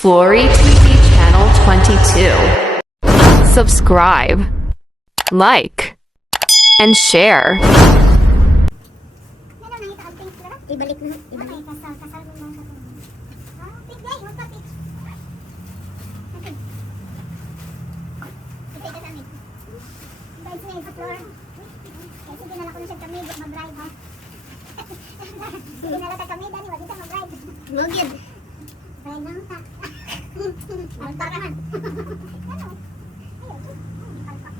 Flory TV Channel 22. Subscribe, like, and share. Ibalik na. Ibalik. Kasal mo mga katulong. Pigay, magpapit. Okay. Ipay ka namin. Guys na sa floor. Kasi dinala ko na siya kami, mag-ride ha. Dinala ka kami, Dani, wag kita mag-ride. Lugid. Ride lang ta. Magparahan. Ano? Ipalpak.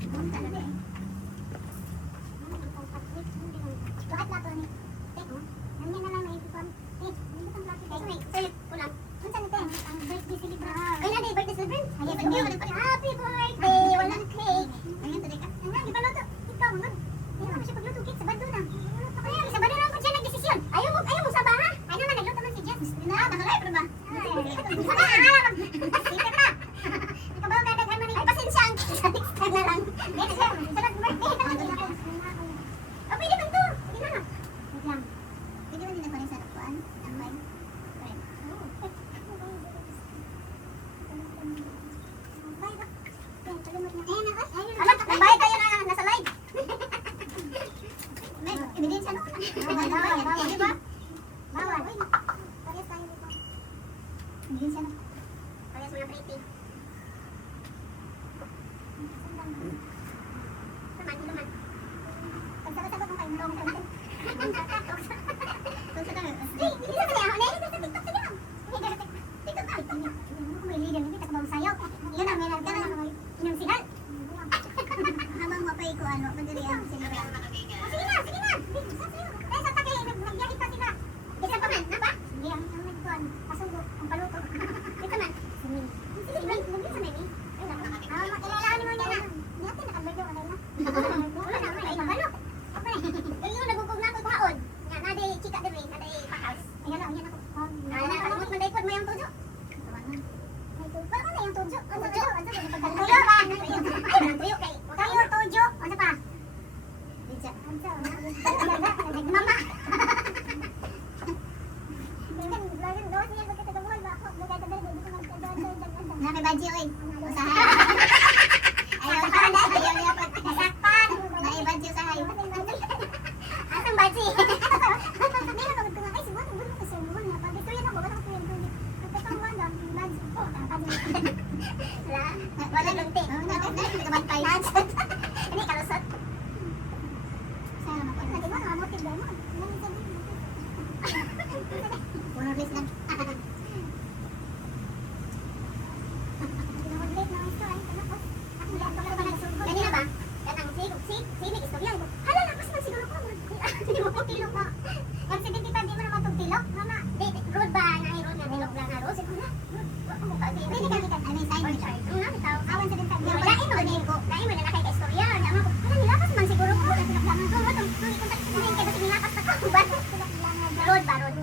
Bakit na to ni? Nandiyan na lang may ipon. Hindi ko pang plastic. Wait, kulang. Kung saan ito? Ang birthday celebration. Ay, natin, birthday celebration. Happy birthday! Walang cake. Ayan, tuloy ka. Ayan, di ba luto? Ikaw, man. Hindi naman siya pagluto cake. Sabado na. Ayan, sabado na ako dyan nagdesisyon. Ayaw mo sa baha. Ay naman, nagluto man si Jess. Nakalay, pero ba? Sipit na. Ikaw ba ang dadaghan mo ni? Ay, pasensya ang next time na lang. Next time. Sarap birthday. Oh, pwede ba ito? Pwede na. Wait lang. Pwede ba din ako rin sa tukuan? Ang live? Right. Nagbayad tayo na nasa live. Ebidensya no? Bawal. Di ba? Bawal. Parehas tayo dito. Ebidensya no? Parehas mga pretty. Naman. Pagsagot-sagot mo kayo. Baji oi. Usaha. Ayaw pa na. Ayaw niya pa. Nasakpan. Naibaji usaha. Asang baji. Hindi na kagad ko nga. Ay, siguro. Siguro kasi naman nga. Pag ito yan ako. Wala ko yan. Nagpapang lang. Baji. Wala lunti. Nagkabantay. Ini kalusot. Sana naman. Lagi mo. Nakamotive ba mo? Puno list lang. Kanina ba? Kanang sinig istorya. Hala, lakas man siguro ko. Hindi mo po tilok mo. Yung 75 di mo naman itong tilok. Mama, road ba? Road na tilok lang na road. Siguro na. Pwede ka. Ano yung sign? Awan 75. Lain mo na nakay ka istorya. Hala, nilakas man siguro ko. Tilok lang na road. Kaya kasi nilakas na ko. Road ba? Road.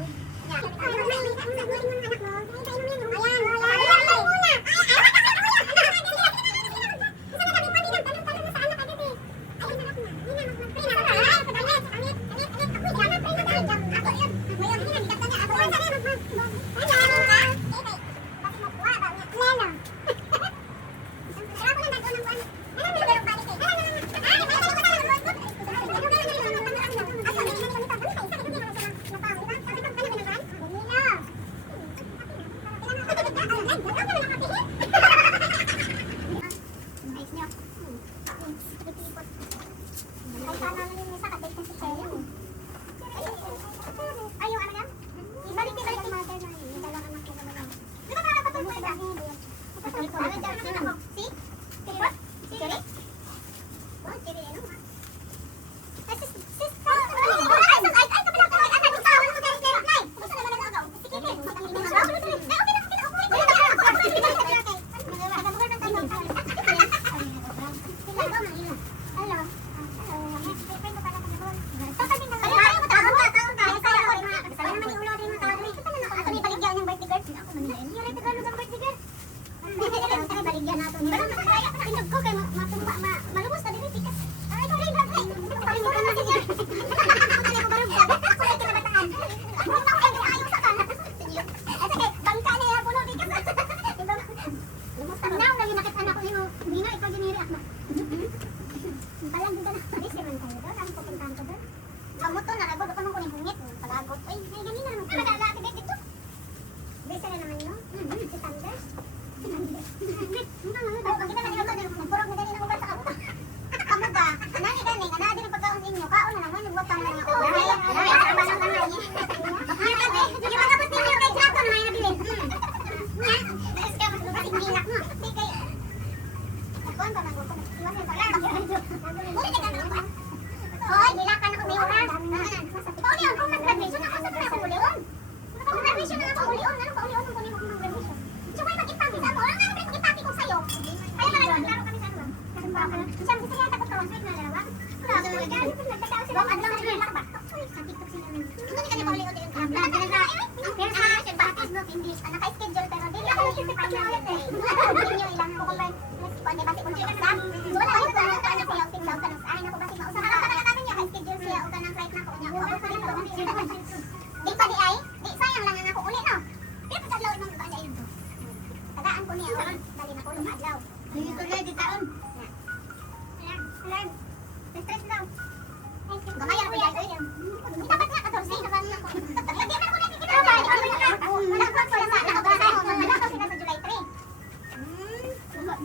naka-schedule pero dili ako yung final day. Hindi nyo ilang ko kung kundi basi kung exam. Wala ko na ano siya ang tinglaw ka ay nako basi mausap ka namin niya ka-schedule siya o kanang flight na ko niya. Ako pa dito. Di pa di ay, di sayang lang ang ako uli no. Pero pag adlaw nang ba yun to. Tagaan ko niya dali na ko ng adlaw. Dili ko ready taon. Alam. Stress daw. Gamay ako yan. Dapat nga 14 naman ako. Lagi man ko nakikita. Wala ko sa wala ko sila sa July 3.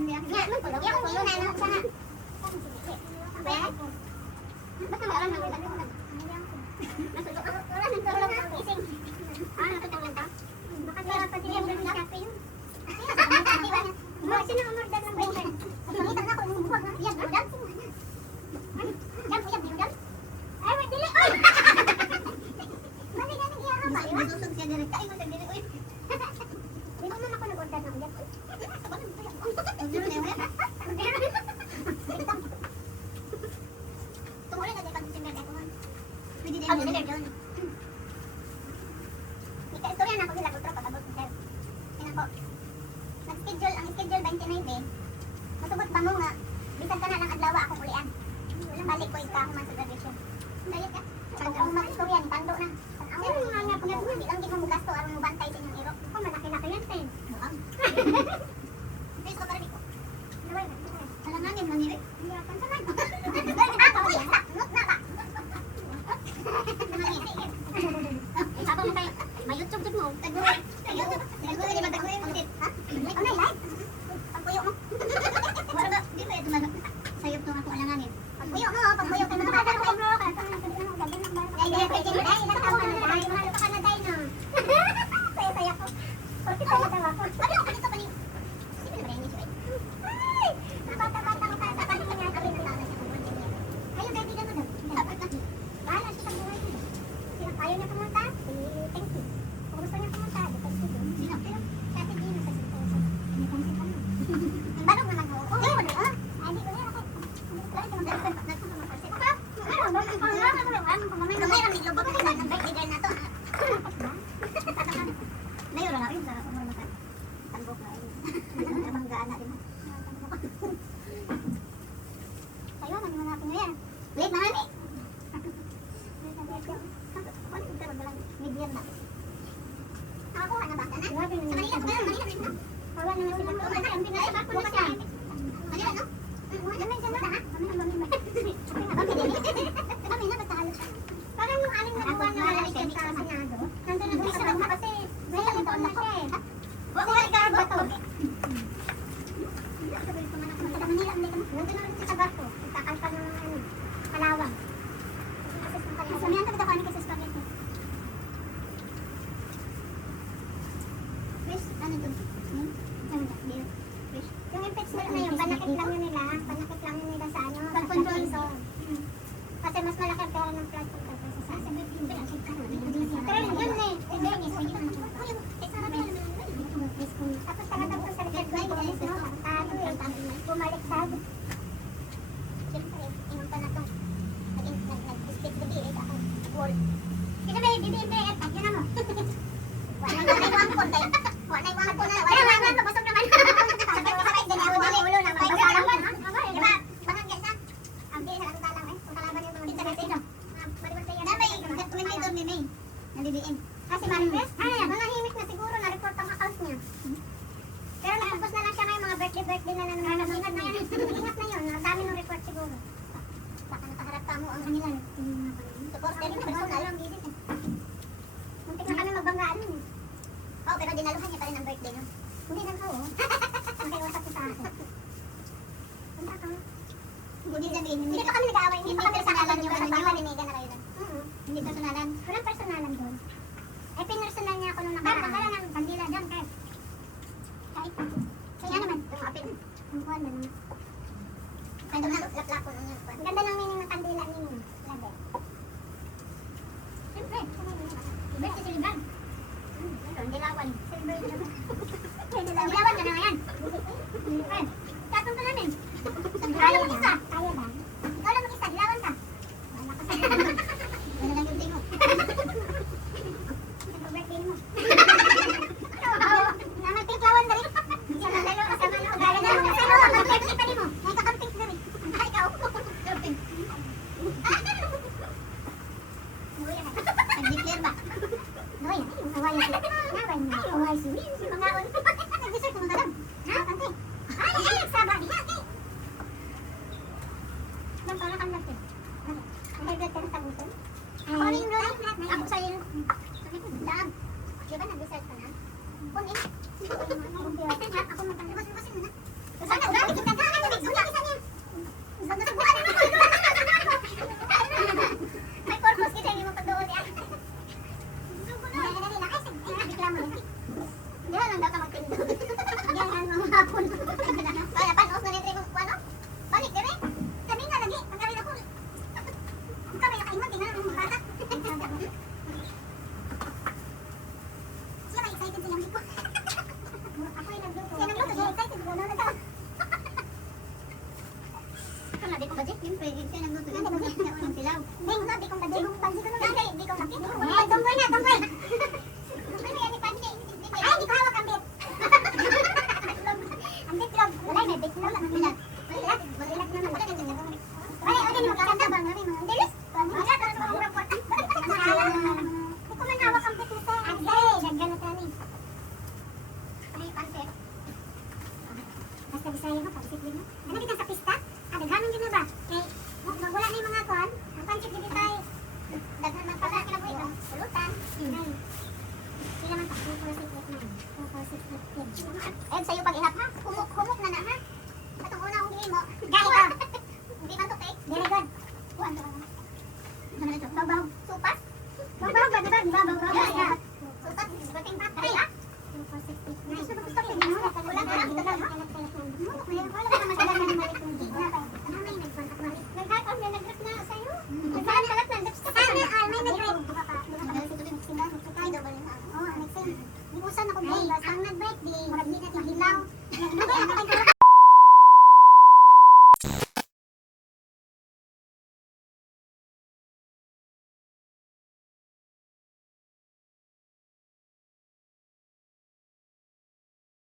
Nga, magpulog yung pulo na ano sana. Ba't naman ng wala ko. Nasulog ako. Wala nang tulog ang gising. Natutulog lang ta. Baka meron pa sila yung cafe yun. Sino ang umorder ng burger? Pagkita na ako ng buwag. Yan, budam. Yan, budam. Ay, wait, dili. Ay! Mali na nang iyahama. Masusog siya direct. Ay, masag dili. Uy. Di ba naman ako nag-order ng ulit? Tumuloy na din pag-December ako. Pwede din yung December doon. Ika-istorya na ako sila kutro pag-abot ko. Pinako. Nag-schedule, ang schedule 29. Masubot pa mo nga. Bisan ka na lang adlaw akong ulian. Balik ko ikaw man sa graduation. Dali ka. Ang mag-istorya ni Tando na. Ang mga nga po nga, di lang di mo gasto aron mo bantay sa inyong iro. Ako malaki-laki yan, Ten. Buang. Please ko parami ko. Alanganin lang nire. Hindi ako sa man. Ako yan. Not na ba? Sabi mo kayo, may YouTube mo. Taguloy. Taguloy, di ba taguloy? Ha? Ano yung live? Pagpuyo mo. Wala ba? Di ba ito man? Sayop to ako alanganin. Pagpuyo mo, pagpuyo ka. Nakakala ko mo. Ay, pwede mo. Ay, ilang taon ka na dahil. Mahalo pa ka na dahil na. Saya-saya ko. Porque tayo tawa ko. Sabi ko, kanito pa ni... Sige na ba yung issue eh? Ay! Bata-bata ko sa kanito niya. Kami ko na siya kung buntin niya. Kayo, kaibigan mo daw. Dapat na. Bahala siya sa buhay niya. Sino tayo niya pumunta? Thank you. Kung gusto niya pumunta, thank you. Sino? Pero, kasi Gino sa sitwasyon. Hindi kami siya kami. Ang barong naman ako. Oo, ano? Ay, di ko niya ako. Ay, di ko niya ako. Kamay ramig lubot ko sa birthday girl na to. Mayor na rin sa umar mata. Tambok na rin. Manggaan na rin. Tayo man yung natin ngayon. Wait, mahali. Medium na. Nakakuha na ba? Sa Manila ko ba? Manila rin na. Kawan na nga sila. Ang pinasa ba ko na siya? Manila, no? Lamay siya na ha? Kami na lamay. Kami na basta halos siya. Parang yung aling na buwan na wala siya sa Senado. Nandun na doon sa loob kasi may ilang taon na siya eh. Wala ka ba to? Sa Manila, nandun na rin siya sa barko. Nagkakalpa ng Kalawang. Samihan ka dito ka ni Kisses Pagete. Wish, ano doon? Yung impeachment na yun, panakit lang yun nila. Panakit lang yun nila sa ano. Pag-control so. Kasi mas malaki ang pera ng flood control kaysa sa akin. Pero yun eh. Tapos tagatapos sa record guys, no? Bumalik sa siyempre, inong pa na itong nag-speak the bilis ako. Wall. Kasi may BBMBF, yun na mo. Wala iwang ko tayo. Wala iwang ko na. Wala iwang ko, busog naman. Sabay ko sabay, dali ulo na. Diba? Bakang gasa. Ang bilis na lang eh. Kung kalaban yung mga pinsa-pinsa. May doon ni May. Nalibiin. Kasi Maripes, manahimik na siguro na-report ang account niya. Pero nag-focus na lang siya ngayon mga birthday na naman. Ingat na yan. Ingat na yun. Ang dami ng report siguro. Baka nakaharap ka mo ang kanila. Supporter yung personal. Muntik na kami magbanggaan yun. Oo, pero dinaluhan niya pa rin ang birthday no? Hindi lang ako. Makiusap ko sa akin. Punta ka. Hindi pa kami nag-aaway. Hindi pa kami personalan yung ano nyo. Paninigan na kayo doon. Hindi personalan. Walang personalan doon. Eh, pinersonal niya ako nung nakaraan. Wala nang kandila dyan, kahit. Kaya naman, tumapin. Ang kuwan na naman. Ay, doon na, laplako nung yun. Ang ganda ng meaning ng kandila ninyo. Labi. Siyempre. Iba si Silibran. Dilawan. Dilawan ka na ngayon. Katong ka namin. Kaya mo isa. Kaya ba? Ikaw lang mag-isa. Dilawan ka. Wala ka sa wala lang yung tingo. Birthday mo. Mangaon. Nag-dessert mo dalam. Ha? Ante. Ay, nagsaba niya, ate. Nang para kang natin. Ang high blood ka ng tagutan. Ako rin yun. Ako sa'yo yun. Sabi ko, dam. Di ba nag-dessert ka na? Kunin. Ako magpang-basin mo na. Sana, grabe kita ka. Ano, may suya kita niya. Nagbuhan na ako. May purpose kita, hindi mo pagdoon yan. Diyan lang daw ka magpindot. Diyan lang mga hapon. Kaya panos na rin rin kung ano? Balik dire. Kami nga lagi. Pagkawin ako. Kami nakaingon. Tingnan namin mga bata. Siya may excited siya. Ako yung nagluto. Siya nagluto. Siya excited. Gano'n na daw. Ito na, di ko budget. Yung pwede siya nagluto. Hindi ko budget. Ang silaw. Hindi ko na, di ko budget. Di ko na. Di ko budget. Tunggoy na, tunggoy. Ay, di ko hawak ang bit. Ang bit lang. Wala, may bit lang. Ang bilat. Wala, wala na naman. Wala, wala ni magkakanta ba? Wala, mga andelis. Wala, pero sa mga porta. Di ko man hawak ang bit nito. Ay, daggan na tani. Ay, pansit. Basta Bisaya mo, pansit din mo. Ano kita sa pista? Daghanan din na ba? Kay, wala na yung mga kuhan. Ang pansit din tayo. Daghan man pala. Kaya mo ito. Pulutan. Sila man takbo ko sa ikot na. Ed, sa'yo pag-ihap ha? Humok na na ha? Patong una akong gili mo. Gaya ka! Hindi man to take. Very good. Kuhan to.